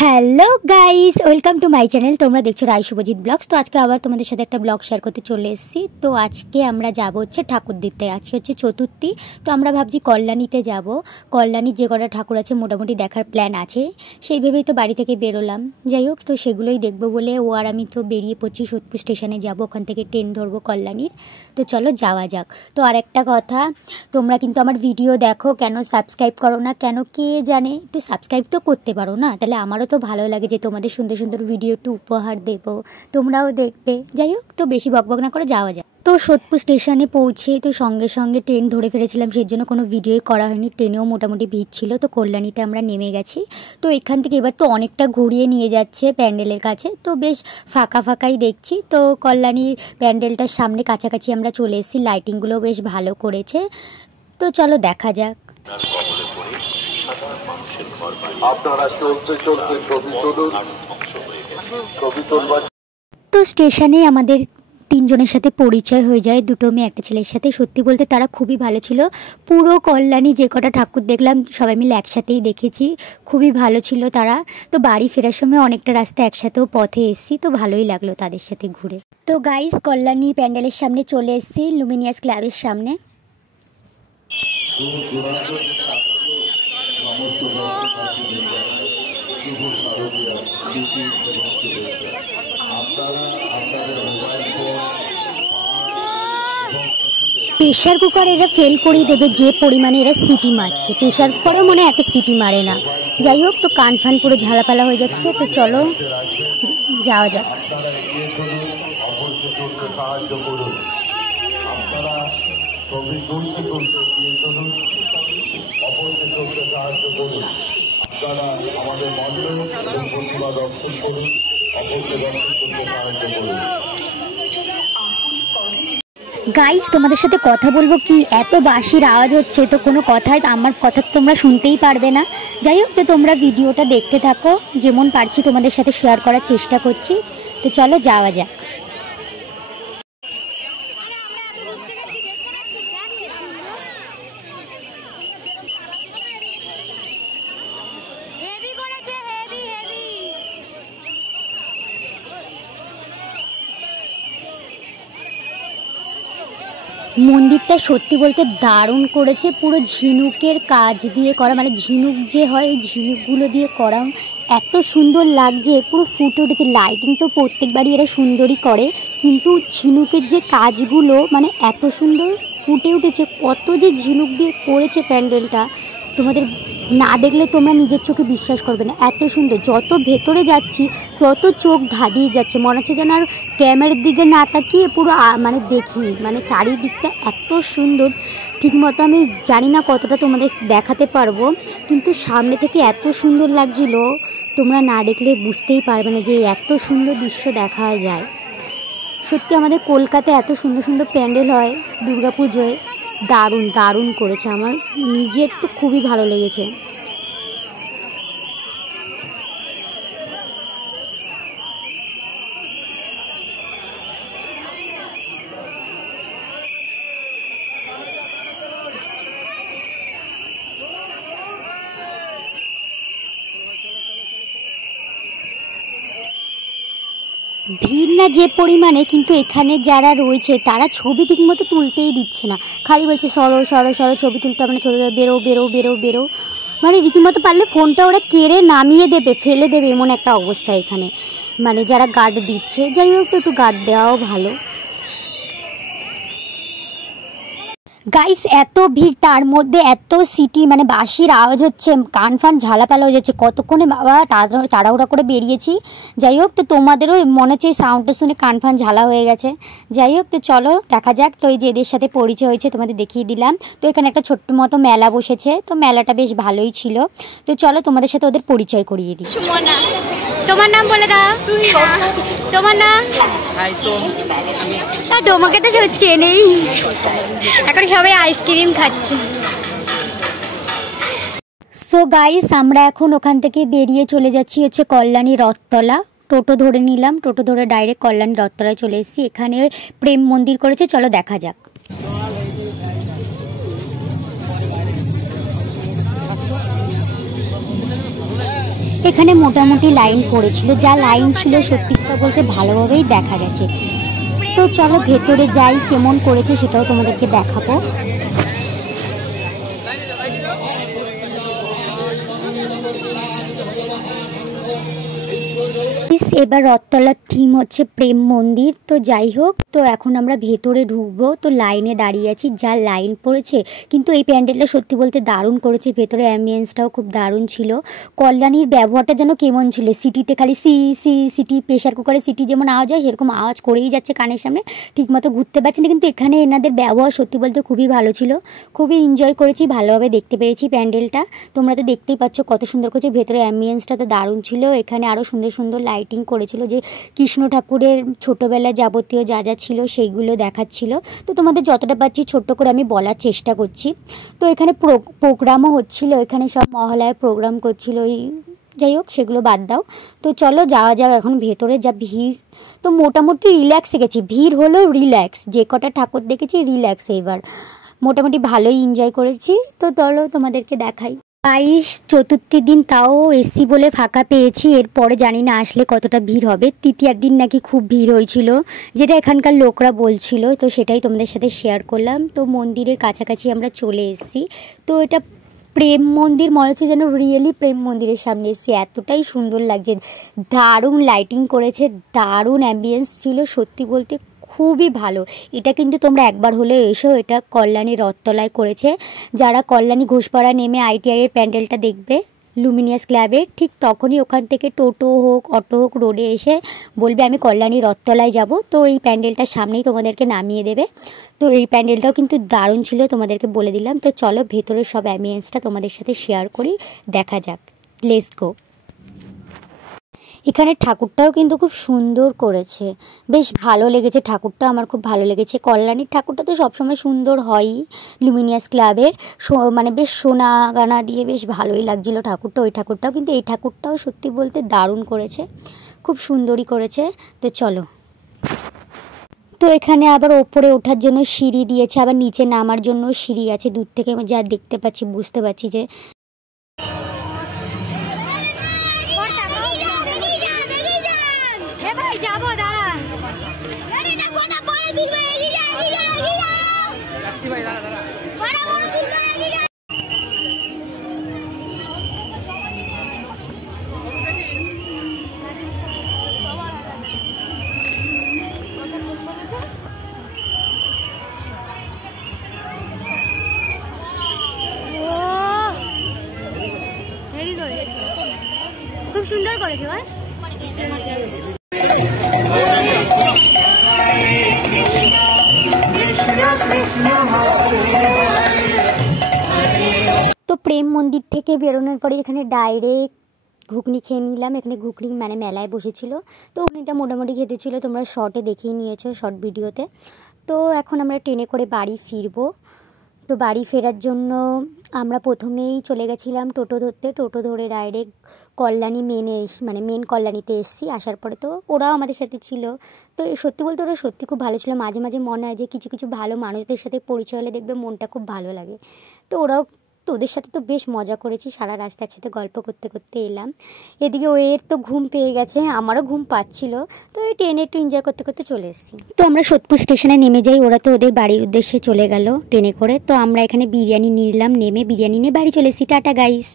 Hello guys, welcome to my channel. তোমরা দেখছো রায় Subhajit blogs. তো আজকে আবার তোমাদের সাথে একটা ব্লগ শেয়ার করতে চলে এসেছি। তো আজকে আমরা যাব হচ্ছে ঠাকুর দিতে। আজকে হচ্ছে চতুর্থী। তো আমরা ভাবছি কল্যাণীতে যাব। কল্যাণীর যে কটা ঠাকুর আছে মোটামুটি দেখার প্ল্যান আছে, সেই ভেবেই তো বাড়ি থেকে বেরোলাম। যাই হোক, তো সেগুলোই দেখবো বলে ও আর আমি তো বেরিয়ে পড়ছি। সোদপুর স্টেশনে যাব, ওখান থেকে ট্রেন ধরবো কল্যাণীর। তো চলো যাওয়া যাক। তো আরেকটা কথা, তোমরা কিন্তু আমার ভিডিও দেখো, কেন সাবস্ক্রাইব করো না? কেন কে জানে, একটু সাবস্ক্রাইব তো করতে পারো না? তাহলে আমারও তো ভালো লাগে যে তোমাদের সুন্দর সুন্দর ভিডিও একটু উপহার দেবো, তোমরাও দেখবে। যাই হোক, তো বেশি বকবক না করে যাওয়া যায়। তো সোদপুর স্টেশনে পৌঁছে তো সঙ্গে সঙ্গে ট্রেন ধরে ফেলেছিলাম, সেই জন্য কোনো ভিডিওই করা হয়নি। ট্রেনেও মোটামুটি ভিড় ছিল। তো কল্যাণীতে আমরা নেমে গেছি। তো এখান থেকে এবার তো অনেকটা ঘুরিয়ে নিয়ে যাচ্ছে প্যান্ডেলের কাছে। তো বেশ ফাঁকা ফাঁকাই দেখছি। তো কল্যাণীর প্যান্ডেলটার সামনে কাছাকাছি আমরা চলে এসেছি। লাইটিংগুলো বেশ ভালো করেছে। তো চলো দেখা যাক। তো স্টেশনে আমাদের তিনজনের সাথে পরিচয় হয়ে যায়, দুটো মেয়ে একটা ছেলের সাথে। সত্যি বলতে তারা খুবই ভালো ছিল। পুরো কল্যাণী যে কটা ঠাকুর দেখলাম সবাই মিলে একসাথেই দেখেছি, খুবই ভালো ছিল তারা। তো বাড়ি ফেরার সময় অনেকটা রাস্তা একসাথেও পথে এসেছি, তো ভালোই লাগলো তাদের সাথে ঘুরে। তো গাইস, কল্যাণী প্যান্ডেলের সামনে চলে এসেছি, লুমিনিয়াস ক্লাবের সামনে। প্রেশার কুকার এরা ফেল করিয়ে দেবে যে পরিমাণে এরা সিটি মারছে। প্রেশার কুকারেও মনে এত সিটি মারে না। যাই হোক, তো কান ফান পুরো ঝালাপালা হয়ে যাচ্ছে। তো চলো যাওয়া যাক। গাইস, তোমাদের সাথে কথা বলবো কি, এত বাঁশির আওয়াজ হচ্ছে, তো কোনো কথাই আমার কথা তোমরা শুনতেই পারবে না। যাই হোক, তো তোমরা ভিডিওটা দেখতে থাকো, যেমন পারছি তোমাদের সাথে শেয়ার করার চেষ্টা করছি। তো চলো যাওয়া যাক। মন্দিরটা সত্যি বলতে দারুণ করেছে। পুরো ঝিনুকের কাজ দিয়ে করা, মানে ঝিনুক যে হয় ওই ঝিনুকগুলো দিয়ে করা। এত সুন্দর লাগছে, পুরো ফুটে উঠেছে। লাইটিং তো প্রত্যেকবারই এরা সুন্দরই করে, কিন্তু ঝিনুকের যে কাজগুলো মানে এত সুন্দর ফুটে উঠেছে। কত যে ঝিনুক দিয়ে করেছে প্যান্ডেলটা, তোমাদের না দেখলে তোমরা নিজের চোখে বিশ্বাস করবে না, এত সুন্দর। যত ভেতরে যাচ্ছি তত চোখ ধাঁধিয়ে যাচ্ছে, মনে হচ্ছে যেন আর ক্যামেরার দিকে না তাকিয়ে পুরো মানে দেখি, মানে চারিদিকটা এত সুন্দর। ঠিকমতো আমি জানি না কতটা তোমাদের দেখাতে পারবো, কিন্তু সামনে থেকে এত সুন্দর লাগছিল, তোমরা না দেখলে বুঝতেই পারবে না যে এত সুন্দর দৃশ্য দেখা যায়। সত্যি আমাদের কলকাতায় এত সুন্দর সুন্দর প্যান্ডেল হয় দুর্গাপুজোয়, দারুণ দারুণ করেছে। আমার নিজের তো খুবই ভালো লেগেছে। ভিড় না যে পরিমাণে, কিন্তু এখানে যারা রয়েছে তারা ছবি ঠিকমতো তুলতেই দিচ্ছে না, খালি বলছে সরো সরো সরো, ছবি তুলতে হবে না, ছবি বেরো বেরো বেরো বেরো। মানে রীতিমতো পারলে ফোনটা ওরা কেড়ে নামিয়ে দেবে, ফেলে দেবে, এমন একটা অবস্থা এখানে, মানে যারা গার্ড দিচ্ছে। যাই হোক, তো একটু গার্ড দেওয়াও ভালো। গাইস, এত ভিড়, তার মধ্যে এত সিটি, মানে বাঁশির আওয়াজ হচ্ছে, কান ফান ঝালাপালা হয়ে যাচ্ছে। কতক্ষণে বাবা তাড়াহুড়া করে বেরিয়েছি। যাই হোক, তো তোমাদেরও মনে হচ্ছে এই সাউন্ডটা শুনে কান ফান ঝালা হয়ে গেছে। যাই হোক, তো চলো দেখা যাক। তো এই যে এদের সাথে পরিচয় হয়েছে তোমাদের দেখিয়ে দিলাম। তো এখানে একটা ছোট্ট মতো মেলা বসেছে, তো মেলাটা বেশ ভালোই ছিল। তো চলো তোমাদের সাথে ওদের পরিচয় করিয়ে দিই। সুমনা, তোমার নাম বলে দাও। তোমার নাম? তোমাকে তো চেনেই, এখন সবাই আইসক্রিম খাচ্ছে। সো গাইস, আমরা এখন ওখান থেকে বেরিয়ে চলে যাচ্ছি হচ্ছে কল্যাণী রথতলা। টোটো ধরে নিলাম, টোটো ধরে ডাইরেক্ট কল্যাণী রথতলায় চলে এসেছি। এখানে প্রেম মন্দির করেছে, চলো দেখা যাক। এখানে মোটামুটি লাইন পড়েছিল, যা লাইন ছিল সত্যি কথা বলতে ভালোভাবেই দেখা গেছে। তো চলো ভেতরে যাই, কেমন করেছে সেটাও তোমাদেরকে দেখাবো। এবার রথতলার থিম হচ্ছে প্রেম মন্দির। তো যাই হোক, তো এখন আমরা ভেতরে ঢুকবো। তো লাইনে দাঁড়িয়ে আছি, যা লাইন পড়েছে। কিন্তু এই প্যান্ডেলটা সত্যি বলতে দারুণ করেছে, ভেতরে অ্যাম্বিয়েন্সটাও খুব দারুণ ছিল। কল্যাণীর ব্যবহারটা যেন কেমন ছিল, সিটিতে খালি সিটি, প্রেশার কুকারে সিটি যেমন আওয়াজ হয় সেরকম আওয়াজ করেই যাচ্ছে কানের সামনে, ঠিকমতো ঘুরতে পারছি না। কিন্তু এখানে এনাদের ব্যবহার সত্যি বলতে খুবই ভালো ছিল, খুবই এনজয় করেছি, ভালোভাবে দেখতে পেরেছি প্যান্ডেলটা। তোমরা তো দেখতেই পাচ্ছ কত সুন্দর করেছে, ভেতরে অ্যাম্বিয়েন্সটা তো দারুণ ছিল। এখানে আরও সুন্দর সুন্দর লাইটিং করেছিল, যে কৃষ্ণ ঠাকুরের ছোটোবেলায় যাবতীয় যা যা ছিল সেইগুলো দেখাচ্ছিল। তো তোমাদের যতটা পারছি ছোট্ট করে আমি বলার চেষ্টা করছি। তো এখানে প্রোগ্রামও হচ্ছিল, এখানে সব মহালয়ার প্রোগ্রাম করছিল। যাই হোক, সেগুলো বাদ দাও। তো চলো যাওয়া যাক এখন ভেতরে। যা ভিড়, তো মোটামুটি রিল্যাক্সে গেছি, ভিড় হলো রিল্যাক্স, যে কটা ঠাকুর দেখেছি রিল্যাক্স, এবার মোটামুটি ভালোই এনজয় করেছি। তো চলো তোমাদেরকে দেখাই। 22 চতুর্থীর দিন তাও এসছি বলে ফাঁকা পেয়েছি, এরপরে জানি না আসলে কতটা ভিড় হবে। তৃতীয়ার দিন নাকি খুব ভিড় হয়েছিল, যেটা এখানকার লোকরা বলছিল, তো সেটাই তোমাদের সাথে শেয়ার করলাম। তো মন্দিরের কাছাকাছি আমরা চলে এসেছি। তো এটা প্রেম মন্দির মনে হচ্ছে যেন রিয়েলি প্রেম মন্দিরের সামনে এসেছি, এতটাই সুন্দর লাগছে। দারুণ লাইটিং করেছে, দারুণ অ্যাম্বিয়েন্স ছিল, সত্যি বলতে খুবই ভালো। এটা কিন্তু তোমরা একবার হলে এসো, এটা কল্যাণী রথতলায় করেছে। যারা কল্যাণী ঘোষপাড়া নেমে ITI-এর প্যান্ডেলটা দেখবে লুমিনিয়াস ক্লাবে, ঠিক তখনই ওখান থেকে টোটো হোক অটো হোক রোডে এসে বলবে আমি কল্যাণী রথতলায় যাব, তো এই প্যান্ডেলটার সামনেই তোমাদেরকে নামিয়ে দেবে। তো এই প্যান্ডেলটাও কিন্তু দারুণ ছিল, তোমাদেরকে বলে দিলাম। তো চলো ভেতরের সব অ্যাম্বিয়েন্সটা তোমাদের সাথে শেয়ার করি, দেখা যাক, লেটস গো। এখানে ঠাকুরটাও কিন্তু খুব সুন্দর করেছে, বেশ ভালো লেগেছে ঠাকুরটা, আমার খুব ভালো লেগেছে। কল্যাণীর ঠাকুরটা তো সবসময় সুন্দর হয়ই, লুমিনিয়াস ক্লাবের মানে বেশ সোনা গানা দিয়ে বেশ ভালোই লাগছিল ঠাকুরটা, ওই ঠাকুরটাও। কিন্তু এই ঠাকুরটাও সত্যি বলতে দারুণ করেছে, খুব সুন্দরই করেছে। তো চলো, তো এখানে আবার ওপরে ওঠার জন্য সিঁড়ি দিয়েছে, আবার নিচে নামার জন্য সিঁড়ি আছে। দূর থেকে যা দেখতে পাচ্ছি বুঝতে পারছি যে যাবো, দাঁড়া খুব সুন্দর করেছে বল। তো প্রেম মন্দির থেকে বেরোনোর পরে এখানে ডাইরেক্ট ঘুগনি খেয়ে নিলাম। এখানে ঘুগনি মানে মেলায় বসেছিল, তো ঘুগনিটা মোটামুটি খেতে ছিল, তোমরা শর্টে দেখেই নিয়েছো, শর্ট ভিডিওতে। তো এখন আমরা ট্রেনে করে বাড়ি ফিরবো। তো বাড়ি ফেরার জন্য আমরা প্রথমেই চলে গেছিলাম টোটো ধরতে, টোটো ধরে ডাইরেক্ট কল্যাণী মেন কল্যাণীতে এসেছি। আসার পরে তো ওরাও আমাদের সাথে ছিল। তো সত্যি বলতে ওরা সত্যি খুব ভালো ছিল। মাঝে মাঝে মনে হয় যে কিছু কিছু ভালো মানুষদের সাথে পরিচয় হলে দেখবে মনটা খুব ভালো লাগে। তো ওরাও, তো ওদের সাথে তো বেশ মজা করেছি, সারা রাস্তা একসাথে গল্প করতে করতে এলাম। এদিকে ওয়ের তো ঘুম পেয়ে গেছে, আমারও ঘুম পাচ্ছিল। তো এই ট্রেনে একটু এনজয় করতে করতে চলে এসেছি। তো আমরা সোদপুর স্টেশনে নেমে যাই, ওরা তো ওদের বাড়ির উদ্দেশ্যে চলে গেল ট্রেনে করে। তো আমরা এখানে বিরিয়ানি নিলাম, নেমে বিরিয়ানি নিয়ে বাড়ি চলে এসেছি। Tata guys.